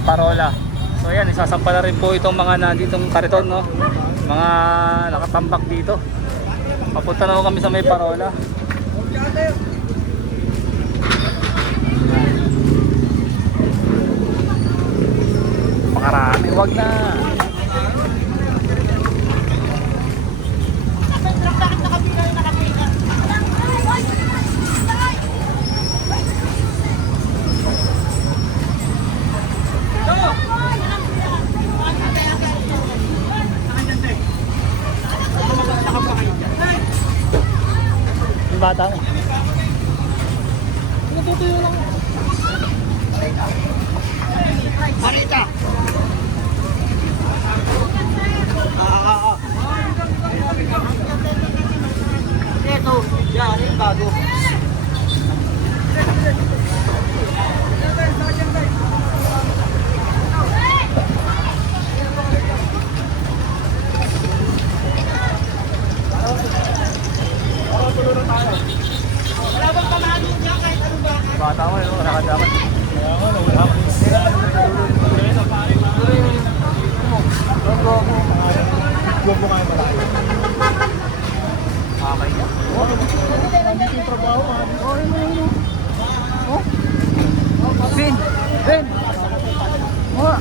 may parola. So ayan, isasampa na rin po itong mga nanditong kariton, no? Mga nakatambak dito. Papunta na kami sa may parola. Pakarami, wag na. Yung bata mo. Natutuyo lang. Marita! Ito, yan, yung bago. Bata mo, nakadaman. Ben! Ben! Mga!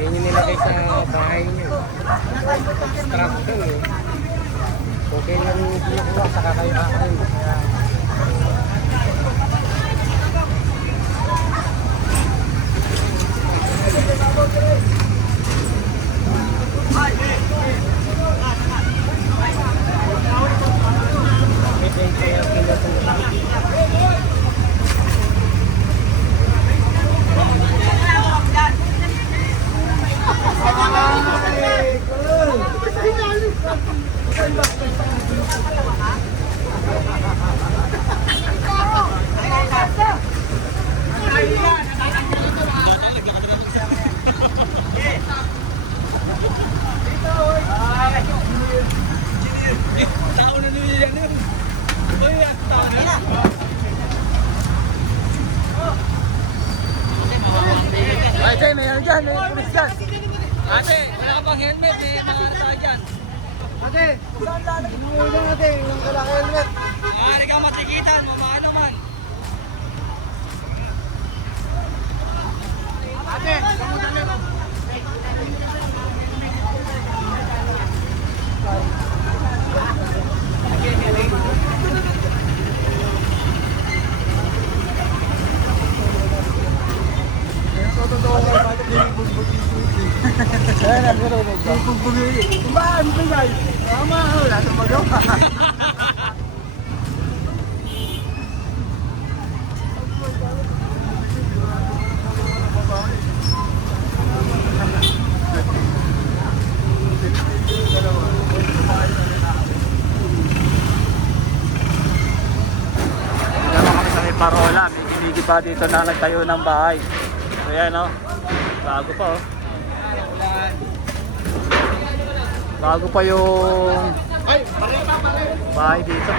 Hindi nilagay sa bahay niyo. Structure eh. Okay lang yung kinukuha sa kakayaan. Kaya Ate, may ano dyan, may pulis dyan. Ate, wala ka pang helmet, may mga tayo dyan. ate, saan lalagay? Inuulan natin, yung kalaki helmet. Maaari kang matikitan, mamano man. Ate, Parola, may kinigi pa dito na nagtayo ng bahay. So yan o, bago pa o. Bago pa yung bahay dito.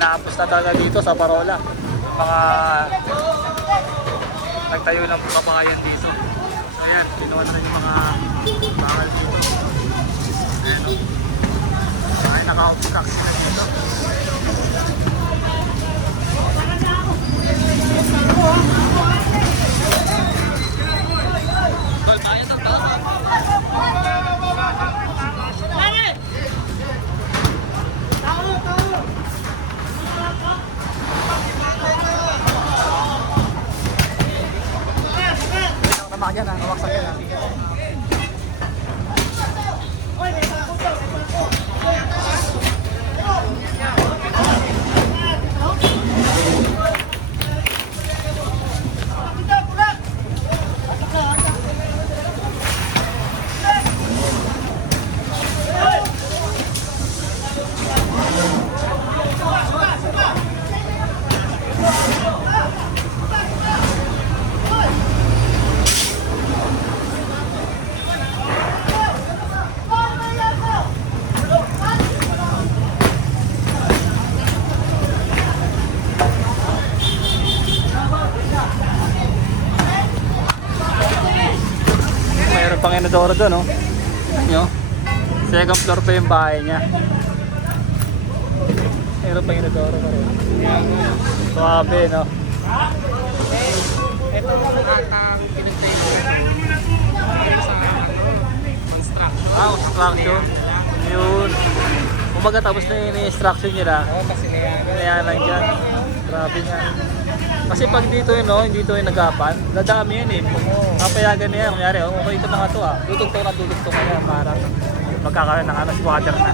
inaapos na talaga dito sa Parola. Yung mga nagtayo ng kabahayan dito. So ayan, pinuha na rin yung mga bakal dito. Ayan o. Ay, naka-obstruct sila dito. Tama yan, nawaksak yan. Mayroon pang inodoro doon, no? Nyo? Second floor pa yung bahay niya. Mayroon pang inodoro pa rin. Suwabe, no? Ito ang atang pinagtayo sa construction. Construction. Yun. Kumbaga tapos na yung instruction nila. Oo, kasi Kaya lang dyan. Grabe nga. Kasi pag dito yun, no, dito yung nagapan, dadami yan eh. Papayagan na yan. Kunyari, okay ito mga to ah. Dudugtong na dudugtong na yan. Parang magkakaroon ng squatter na.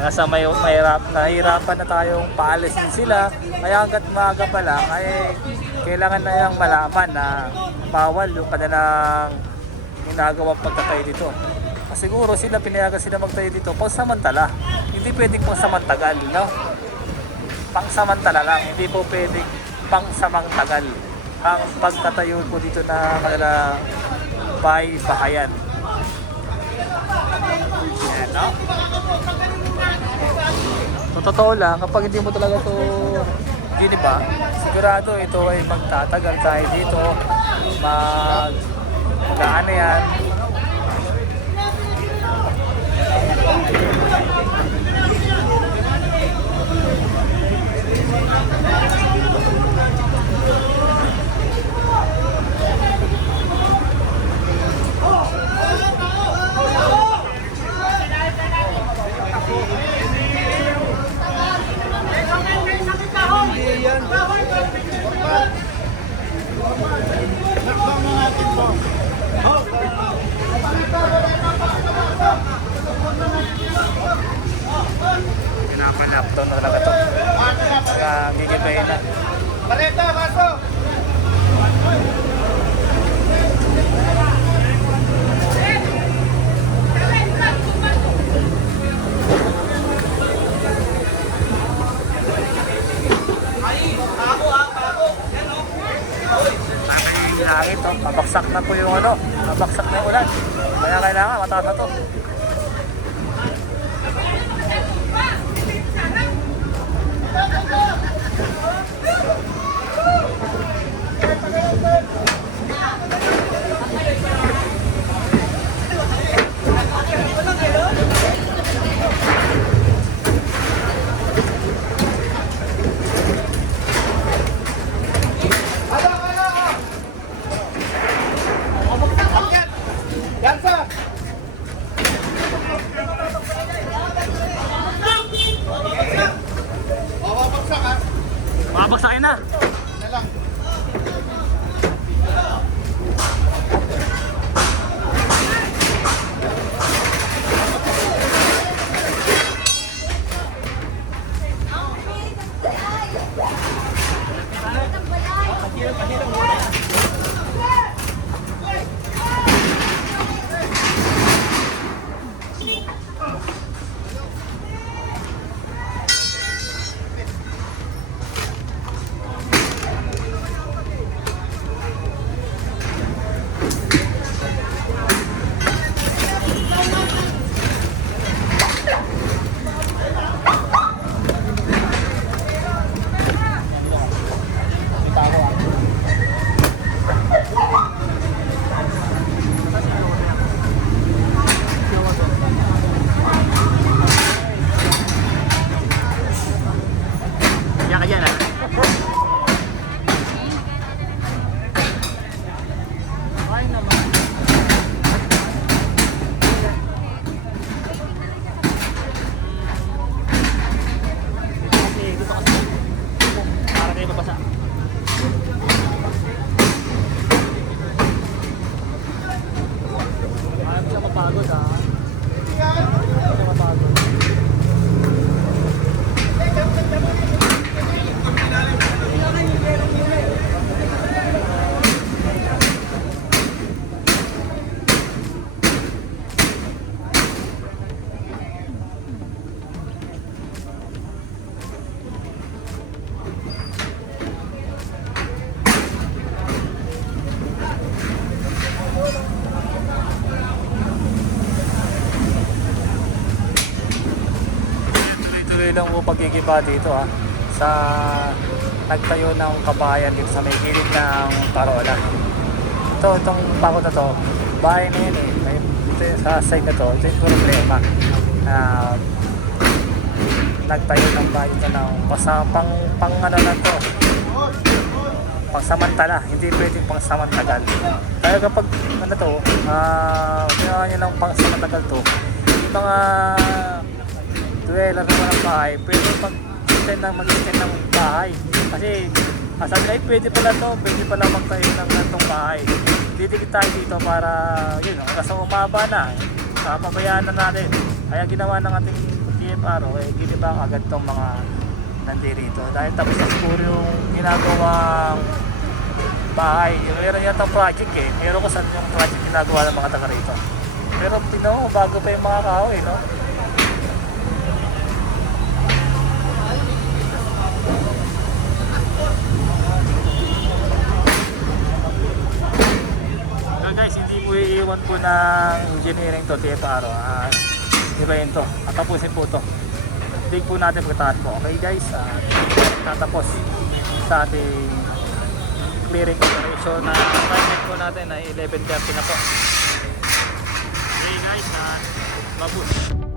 Kaya sa nahihirapan na tayong paalisin sila. Kaya hanggat maaga pa lang, ay kailangan na yung malaman na bawal yung kanilang ginagawang pagtatay dito. Siguro sila pinayagan sila magtayo dito pangsamantala. Hindi pwedeng pangsamantagal, no? Pangsamantala lang, hindi po pwedeng pangsamangtagal ang pagtatayo po dito na kanila bahay-bahayan. Ayan, no? So, totoo lang, kapag hindi mo talaga ito giniba, sigurado ito ay magtatagal tayo dito. Mag-ano yan. Pinapalapton na talaga ito. Kaya gigibahin na. Bareta, baso! Langit, oh. Mabaksak na po yung ano, mabaksak na yung ulan. Kaya kailangan mataas na to. Mabaksakin na. pagigiba dito sa nagtayo ng kabayan dito sa may gilid ng Parola. Itong pako na to, bahay na yun eh. Ito yung sa side na to, ito yung problema. Nagtayo ng bahay ito ng pang ano na to, pangsamantala, hindi pwedeng pangsamantagal. Kaya kapag ano to, ginawa nyo ng pangsamantagal to, yung mga dweller naman ng bahay, pwede mag-extend ng bahay. Kasi sabi na, pwede pala to, pwede pala magtayo ng ganitong bahay. Didikit tayo dito para, yun, kasi umaba na, pabayaan na natin. Kaya ginawa ng ating TFRO, ginibang agad tong mga nandirito. Dahil tapos na siguro yung ginagawang bahay. Meron yata project eh. Meron ko saan yung project ginagawa ng mga taga rito. Pero Pino, bago pa yung mga kahoy, no? So guys, hindi mo iiwan po ng engineering to, TFRO. Iba yun to. At tapusin po to. Dig po natin pagkataas po. Okay guys, tatapos sa ating clearing operation na time check po natin ay 11:30 na po. Okay guys, babus.